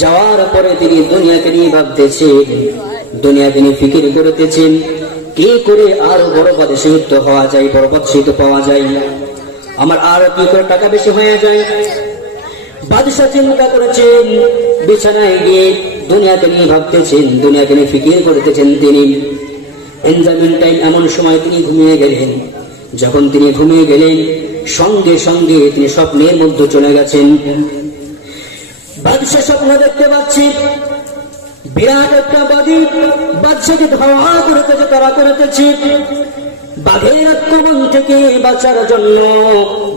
যাওয়ার পরে তিনি দুনিয়াকে নিয়ে ভাবতেছেন, দুনিয়াকে নিয়ে ফিকির করতেছেন, কি করে আরো বড় বাদশাহিত্য হওয়া যায়, বড় বাদশাহিত্য পাওয়া যায়, আমার আরো কি করে টাকা বেশি হয়ে যায়। বাদশাহ চিন্তা করেছেন, বিছানায় গিয়ে দুনিয়াকে নিয়ে ভাবতেছেন, দুনিয়াকে নিয়ে ফিকির করতেছেন তিনি। এনজামিন টাইম এমন সময় তিনি ঘুমিয়ে গেলেন। যখন তিনি ঘুমিয়ে গেলেন, সঙ্গে সঙ্গে তিনি স্বপ্নের মধ্যে চলে গেছেন। বাদশাহ স্বপ্ন দেখতে পাচ্ছি, বিরাট একটা বাঘি বাদশাকে ধাওয়া করতেছে, তারা করতেছে। বাঘের আক্রমণ থেকে বাঁচার জন্য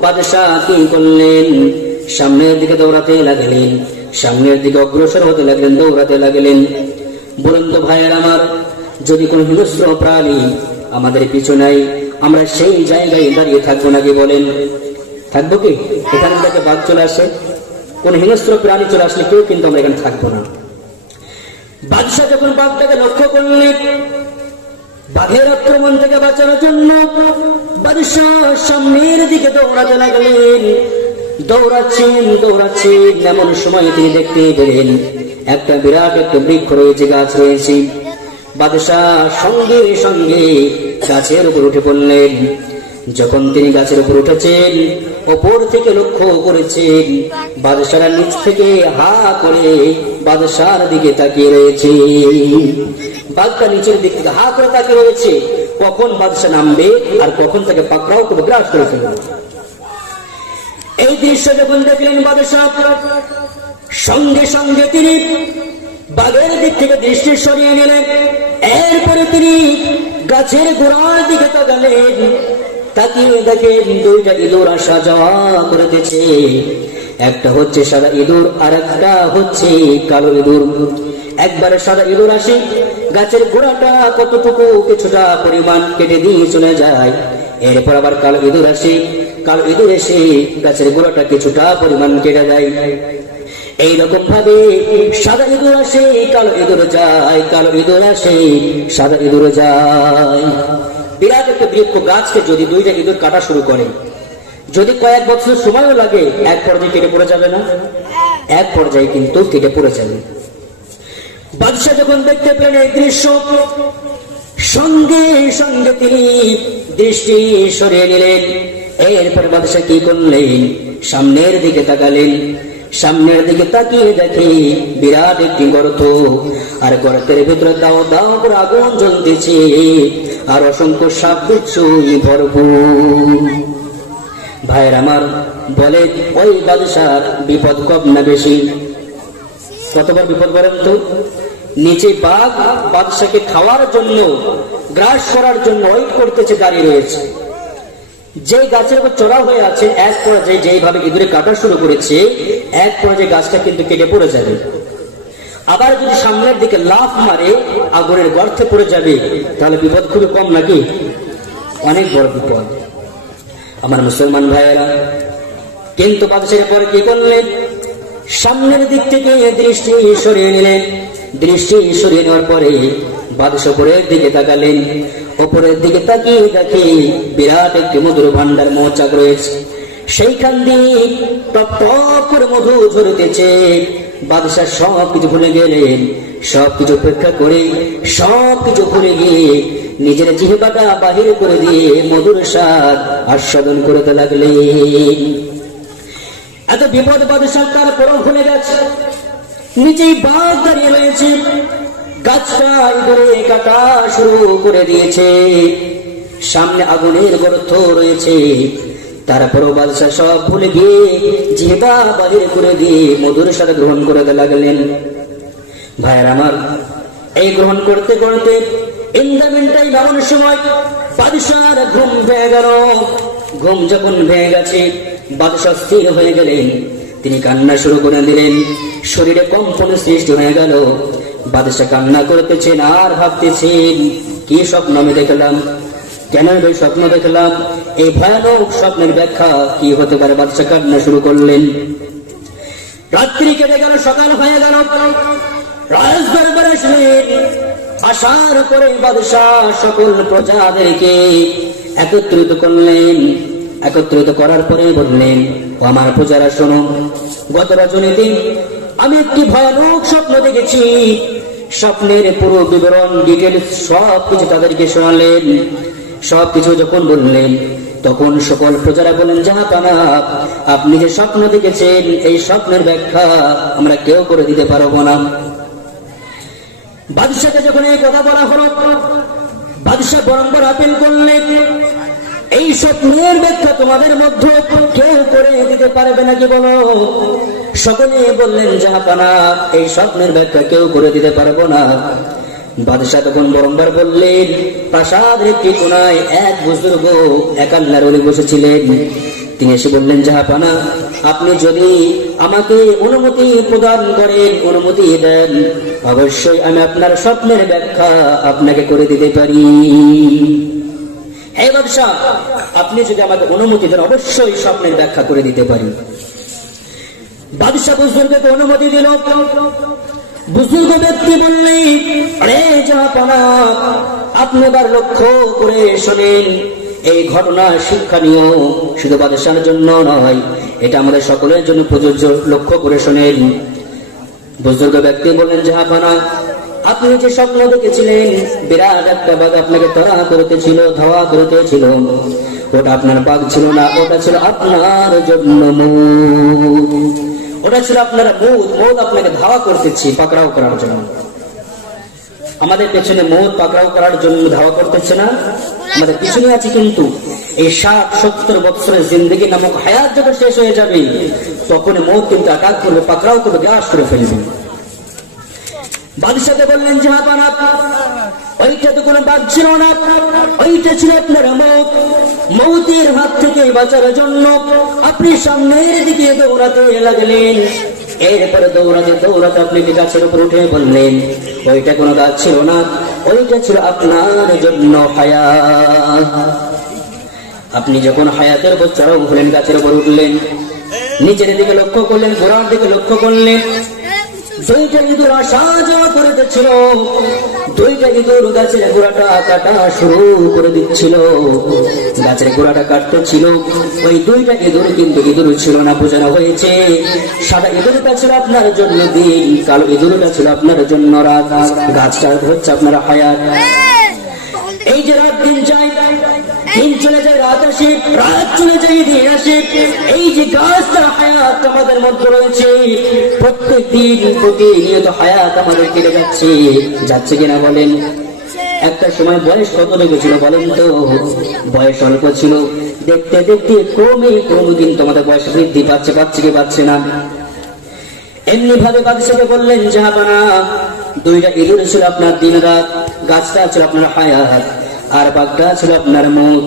বাদশাহ কি করলেন, সামনের দিকে দৌড়াতে লাগলেন, সামনের দিকে অগ্রসর হতে লাগলেন, দৌড়াতে লাগলেন। বলেন তো ভাইয়ের আমার, যদি কোন হিংস্র প্রাণী আমাদের পিছু নাই, আমরা সেই জায়গায় দাঁড়িয়ে থাকবো নাকি? বলেন, থাকবো কি? এখানে থেকে বাঘ চলে আসে, কোন হিংস্র প্রাণী চলে আসলে কেউ কিন্তু আমরা এখানে থাকবো না। বাদশাহ যখন বাঘটাকে লক্ষ্য করলেন, বাঘের আক্রমণ থেকে বাঁচানোর জন্য বাদশাহ সামনের দিকে দৌড়াতে লাগলেন। দৌড়াচ্ছেন দৌড়াচ্ছেন, এমন সময় তিনি দেখতে পেলেন একটা বিরাট একটা বৃক্ষ রয়েছে, গাছ রয়েছে। বাদশাহ সঙ্গে সঙ্গে গাছের উপর উঠে পড়লেন। যখন তিনি গাছের উপর উঠেছেন, ওপর থেকে লক্ষ্য করেছেন বাদশাহর নিচ থেকে হা করে বাদশাহর দিকে তাকিয়ে রয়েছে। বাঘটা নিচের দিক থেকে হা করে তাকিয়ে রয়েছে, কখন বাদশাহ নামবে আর কখন তাকে পাকড়াও করে গ্রাস করে ফেলবে। এই দৃশ্য যখন দেখলেন বাদশাহ, সঙ্গে সঙ্গে তিনি বাঘের দিক থেকে দৃষ্টি সরিয়ে নিলেন। এরপরে তিনি গাছের গোড়ার দিকে তাকালেন, তাকিয়ে দেখেন দুইটা ইঁদুর আসা যাওয়া করতেছে। একটা হচ্ছে সাদা ইঁদুর আর একটা হচ্ছে কালো ইঁদুর। একবারে সাদা ইঁদুর আসে, গাছের গোড়াটা কতটুকু কিছুটা পরিমাণ কেটে দিয়ে চলে যায়। এরপর আবার কালো ইঁদুর আসে, কালো ইঁদুর এসে গাছের গোড়াটা কিছুটা পরিমাণ কেটে দেয়। এইরকম ভাবে সাদা ইঁদুর আসে, কালো ইঁদুর যায়, কালো ইঁদুর আসে, সাদা ইঁদুর যায়। বিরাট একটা বৃক্ষ গাছকে যদি দুইটা ইঁদুর কাটা শুরু করে, যদি কয়েক বছর সময়ও লাগে, এক পর্যায়ে কেটে পড়ে যাবে না? এক পর্যায়ে কিন্তু কেটে পড়ে যাবে। বাদশাহ যখন দেখতে পেলেন এই দৃশ্য, সঙ্গে সঙ্গে তিনি দৃষ্টি সরিয়ে নিলেন। এরপর বাদশাহ কি করলেন, সামনের দিকে তাকালেন। সামনের দিকে তাকিয়ে দেখে বিরাট একটি গর্ত, আর গর্তের ভিতরে দাও দাও করে আগুন জ্বলতেছে, আর অসংখ্য সাপ বিচ্ছুই ভরপুর। ভাইয়ের আমার, বলে ওই বাদশার বিপদ কম না বেশি? কতবার বিপদ বলেন তো? নিচে বাঘ বাদশাকে খাওয়ার জন্য, গ্রাস করার জন্য ওয়েট করতেছে, দাঁড়িয়ে রয়েছে। যে গাছের উপর চড়া হয়ে আছে, এক পর্যায়ে যেইভাবে ইঁদুরে কাটা শুরু করেছে, এক পর্যায়ে গাছটা কিন্তু কেটে পড়ে যাবে। আবার যদি সামনের দিকে লাফ মারে, আগুনের গর্তে পড়ে যাবে। তাহলে বিপদ খুবই কম নাকি? অনেক বড় বিপদ। আমার মুসলমান ভাইয়েরা, কিন্তু বাদশাহের পরে কি করলেন, সামনের দিক থেকে দৃষ্টি সরিয়ে নিলেন। দৃষ্টি সরিয়ে নেওয়ার পরে বাদশাহ উপরের দিকে তাকালেন। উপরের দিকে তাকিয়ে দেখে বিরাট একটি মধুর ভান্ডার মৌচাক রয়েছে, সেইখান দিয়ে টপ টপ করে মধু ঝরতেছে। বাদশাহ সবকিছু ভুলে গেলেন, সবকিছু উপেক্ষা করে, সবকিছু ভুলে গিয়ে নিজের জিহ্বাটা বাহির করে দিয়ে মধুর স্বাদ আস্বাদন করতে লাগলেন। এত বিপদ বাদশাহ তারপরও ভুলে গেছে, নিচেই বাঘ দাঁড়িয়ে রয়েছে, গাছটা ইঁদুরে কাটা শুরু করে দিয়েছে, সামনে আগুনের গর্ত রয়েছে। তারপরও বাদশাহ সব ভুলে গিয়ে জিহ্বা বাহির করে দিয়ে মধুর স্বাদ গ্রহণ করতে লাগলেন। ভাইয়ের আমার, এই গ্রহণ করতে করতে ইন্দ্রমিনটাই এমন সময় বাদশার ঘুম ভেঙে গেল। ঘুম যখন ভেঙে গেছে, বাদশাহ স্থির হয়ে গেলেন। তিনি কান্না শুরু করে দিলেন, শরীরে কম্পন সৃষ্টি হয়ে গেল। বাদশাহ কান্না করতেছেন আর ভাবতেছেন, কি স্বপ্ন আমি দেখলাম, কেন এই স্বপ্ন দেখলাম, এই ভয়ানক স্বপ্নের ব্যাখ্যা কি হতে পারে? বাদশাহ কান্না শুরু করলেন। রাত্রি কেটে গেল, সকাল হয়ে গেল। রাজদরবারে আসলেন। আসার পরে বাদশাহ সকল প্রজাদেরকে একত্রিত করলেন। একত্রিত করার পরে বললেন, ও আমার প্রজারা শোনো, গত রজনীতে আমি একটি ভয়ানক স্বপ্ন দেখেছি। স্বপ্নের পুরো বিবরণ ডিটেলস সবকিছু তাদেরকে শোনালেন। সবকিছু যখন বললেন তখন সকল প্রজারা বলেন, জাহাপানা, আপনি যে স্বপ্ন দেখেছেন এই স্বপ্নের ব্যাখ্যা আমরা কেউ করে দিতে পারবো না। বাদশাকে যখন এই কথা বলা হলো, বাদশা বারংবার আপিল করলেন, এই স্বপ্নের ব্যাখ্যা তোমাদের মধ্যে কেউ করে দিতে পারবে নাকি বলো? সকলে বললেন, জাহাপানা, এই স্বপ্নের ব্যাখ্যা কেউ করে দিতে পারবো না। বাদশাহ তখন বারংবার বললেন, প্রাসাদের একটি কোনায় এক বুজুর্গ এক আল্লাহর ওলি বসেছিলেন। তিনি এসে বললেন, জাহাপানা, আপনি যদি আমাকে অনুমতি প্রদান করেন, অনুমতি দেন, অবশ্যই আমি আপনার স্বপ্নের ব্যাখ্যা আপনাকে করে দিতে পারি। হে বাদশাহ, আপনি যদি আমাকে অনুমতি দেন অবশ্যই স্বপ্নের ব্যাখ্যা করে দিতে পারি। বাদশাহ বুজুর্গকে অনুমতি দিল। বুজুর্গ ব্যক্তি বললেন, আরে জাহাপানা, আপনি এবার লক্ষ্য করে শোনেন, এই ঘটনা শিক্ষণীয়, শুধু বাদশার জন্য নয়, এটা আমাদের সকলের জন্য প্রযোজ্য, লক্ষ্য করে শোনেন। বুজুর্গ ব্যক্তি বললেন, জাহাপানা, আপনি যে স্বপ্ন দেখেছিলেন বিরাট একটা বাঘ আপনাকে তাড়া করতেছিল, ধাওয়া করতেছিল, ওটা আপনার বাঘ ছিল না, ওটা ছিল আপনার জন্য মৌত। ওটা ছিল আপনার মৌত। মৌত আপনাকে ধাওয়া করতেছি পাকড়াও করার জন্য। আমাদের পেছনে মৌত পাকড়াও করার জন্য ধাওয়া করতেছে না, আমাদের পিছনে আছে। কিন্তু এই 60-70 বছরের জিন্দগি নামক হায়াত যখন শেষ হয়ে যাবে তখন মৌত কিন্তু আঘাত করবে, পাকড়াও করবে, গ্রাস করে ফেলবে। বাদশাকে বললেন, জাহাপানা, ওইটা তো কোনো বাঘ ছিল না, ওইটা ছিল আপনার মৌত। মৌতের হাত থেকে বাঁচার জন্য আপনি সামনের দিকে দৌড়াতে লাগলেন। এরপরে দৌড়াতে দৌড়াতে আপনি গাছের উপর উঠে বললেন, ওইটা কোনো গাছ ছিল না, ওইটা ছিল আপনার জন্য হায়াত। আপনি যখন হায়াতের উপর চড়াও হলেন, গাছের উপর উঠলেন, নিচের দিকে লক্ষ্য করলেন, গোড়ার দিকে লক্ষ্য করলেন, দুইটা ইঁদুর আসা যাওয়া করতেছিল। দুইটা ইঁদুর গাছের গোড়াটা কাটা শুরু করে দিচ্ছিল, গাছের গোড়াটা কাটতেছিল। ওই দুইটা ইঁদুর কিন্তু ইঁদুর ছিল না, বোঝানো হয়েছে সাদা ইঁদুরটা ছিল আপনার জন্য দিন, কালো ইঁদুরটা ছিল আপনার জন্য রাত। গাছটা হচ্ছে আপনার হায়াত। এই যে রাত দিন যায়, দিন চলে যায়, রাত আসে, রাত চলে যায়, দিন আসে। এই যে গাছটা হায়াত আমাদের মধ্যে রয়েছে, প্রত্যেক দিন প্রতিনিয়ত হায়াত আমাদের কেটে যাচ্ছে, যাচ্ছে কিনা বলেন? একটা সময় বয়স কত লেগেছিল বলেন তো? বয়স অল্প ছিল, দেখতে দেখতে ক্রমে কিন্তু আমাদের বয়স বৃদ্ধি পাচ্ছে, পাচ্ছে কি পাচ্ছে না? এমনি ভাবে বাদশাকে বললেন, জাহাপানা, দুইটা ইঁদুর ছিল আপনার দিন রাত, গাছটা ছিল আপনার হায়াত, আর বাঘটা ছিল আপনার মৌত।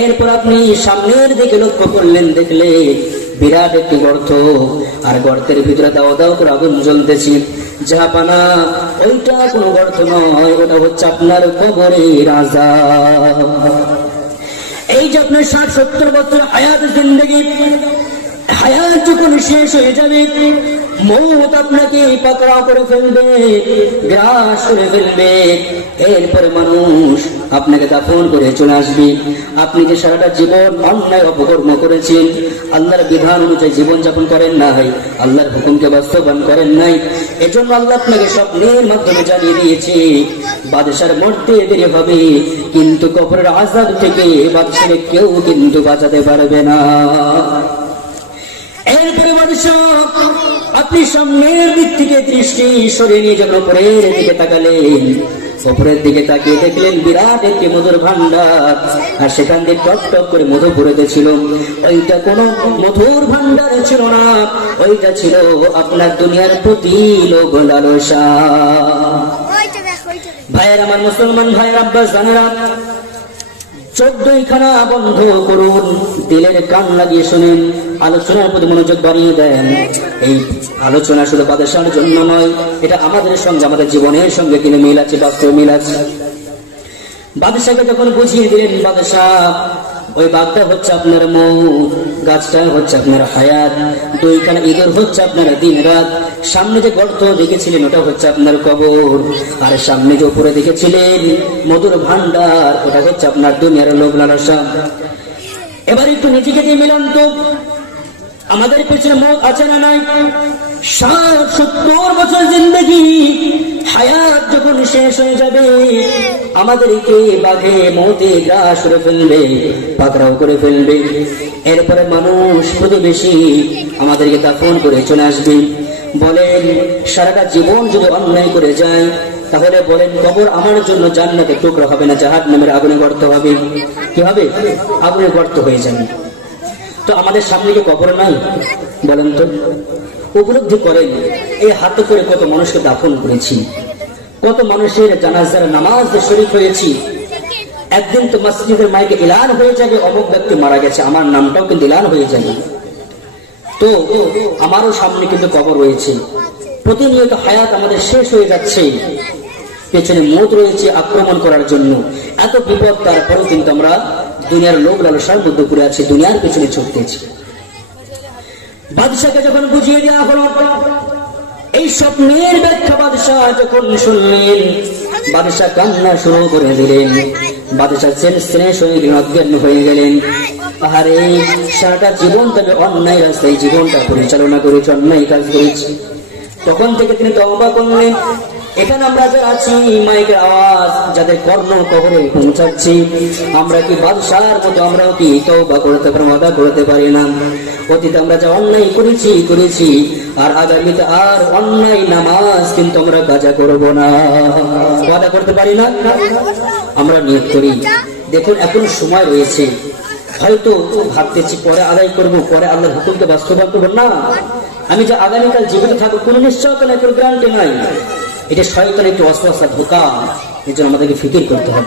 এরপর আপনি সামনের দিকে লক্ষ্য করলেন, দেখলে বিরাট একটি গর্ত, আর গর্তের ভিতরে দাও দাও করে আগুন জ্বলতেছি। জাহাপানা, ওইটা কোনো গর্ত নয়, ওটা হচ্ছে আপনার কবরের আযাব। এই যে আপনার 60-70 বছর হায়াত জিন্দেগি, হায়াত যখন শেষ হয়ে যাবে, মৌত আপনাকে পাকড়াও করে ফেলবে, গ্রাস করে ফেলবে। এরপরে মানুষ আপনাকে দাফন করে চলে আসবে। আপনি যে সারাটা জীবন অন্যায় অপকর্ম করেছেন, আল্লাহর বিধান অনুযায়ী জীবন যাপন করেন নাই, আল্লাহর হুকুমকে বাস্তবায়ন করেন নাই, এজন্য আল্লাহ আপনাকে স্বপ্নের মাধ্যমে জানিয়ে দিয়েছে বাদশার মরতে দেরি হবে, কিন্তু কবরের আযাব থেকে বাদশাকে কেউ কিন্তু বাঁচাতে পারবে না। এরপরে বাদশাহ আপনি সামনের দিক থেকে দৃষ্টি সরিয়ে নিয়ে যখন উপরের দিকে তাকালেন, উপরের দিকে তাকিয়ে দেখলেন বিরাট একটি মধুর ভান্ডার, আর সেখান দিয়ে টপ টপ করে মধু পড়েছিল। ওইটা কোনো মধুর ভান্ডার ছিল না, ওইটা ছিল আপনার দুনিয়ার প্রতি লোভ লালসা। ভাইয়ের আমার, মুসলমান ভাইয়ের আব্বাস জানেরা, 14 খানা বন্ধ করুন, দিলের কান লাগিয়ে শুনেন, আলোচনার প্রতি মনোযোগ বাড়িয়ে দেন। এই আলোচনা শুধু বাদশার জন্য নয়, এটা আমাদের সঙ্গে, আমাদের জীবনের সঙ্গে কিনে মিল আছে, বাস্তব মিল আছে। বাদশাকে যখন বুঝিয়ে দিলেন, বাদশাহ, ওই বাঘটা হচ্ছে আপনার মৌত, গাছটা হচ্ছে আপনার হায়াত, 2 খানা ইঁদুর হচ্ছে আপনার দিন রাত, সামনে যে গর্ত দেখেছিলেন ওটা হচ্ছে আপনার কবর, আর সামনে যে উপরে দেখেছিলেন মধুর ভান্ডার, ওটা হচ্ছে আপনার দুনিয়ার লোভ লালসা। এবার একটু নিজেকে দিয়ে মিলান তো, আমাদের পেছনে মৌত আছে না নাই? 60-70 বছর জিন্দগি হায়াত যখন শেষ হয়ে যাবে, আমাদেরকে বাঘে মৌতে গ্রাস করে ফেলবে, পাকড়াও করে ফেলবে। এরপরে মানুষ প্রতিবেশী আমাদেরকে দাফন করে চলে আসবে। বলেন সারাটা জীবন যদি অন্যায় করে যায়, তাহলে বলেন কবর আমার জন্য জান্নাতের টুকরো হবে না, জাহান্নামের আগুনে গর্ত হবে। কি হবে? আগুনে গর্ত হয়ে যাবে। তো আমাদের সামনে কি কবর নাই? বলেন তো। উপলব্ধি করেন এই হাতে করে কত মানুষকে দাফন করেছি, কত মানুষের জানাজার নামাজ শরীক হয়েছি। একদিন তো মসজিদের মাইকে এলান হয়ে যাবে অমুক ব্যক্তি মারা গেছে, আমার নামটাও কিন্তু এলান হয়ে যাবে। তো আমারও সামনে কিন্তু কবর রয়েছে, প্রতিনিয়ত হায়াত আমাদের শেষ হয়ে যাচ্ছে, পেছনে মৌত রয়েছে আক্রমণ করার জন্য। এত বিপদ তারপরেও কিন্তু আমরা দুনিয়ার লোভ লালসার মধ্যে পড়ে আছি, দুনিয়ার পেছনে ছুটতেছি। বাদশাকে যখন বুঝিয়ে দেওয়া হলো, এই স্বপ্নের ব্যাখ্যা বাদশাহ যখন শুনলেন, বাদশাহ কান্না শুরু করে দিলেন। বাদশাহ শেষ হয়ে গেলেন, অজ্ঞান হয়ে গেলেন। আরে সারাটা জীবন তবে অন্যায় রাস্তায় জীবনটা পরিচালনা করেছি, অন্যায় কাজ করেছি। তখন থেকে তিনি তওবা করলেন। এখানে আমরা যারা আছি, মাইকের আওয়াজ যাদের কর্ণ কবরে পৌঁছাচ্ছি, আমরা কি বাদশার মতো আমরাও কি তওবা করতে পারি, ওয়াদা করতে পারি না? অতীতে আমরা যা অন্যায় করেছি, আর আগামীতে আর অন্যায় নামাজ কিন্তু আমরা কাজা করব না, ওয়াদা করতে পারি না? আমরা নিয়ত করি। দেখুন এখন সময় রয়েছে, হয়তো ভাবতেছি পরে আদায় করব, পরে আল্লাহর হুকুমকে বাস্তবায়ন করবো না। আমি যে আগামীকাল জীবিত থাকবো কোনো নিশ্চয়তা নাই, কোনো গ্যারান্টি নাই। এটা শয়তানের একটি ওয়াসওয়াসা, ধোঁকা। এই জন্য আমাদেরকে ফিকির করতে হবে।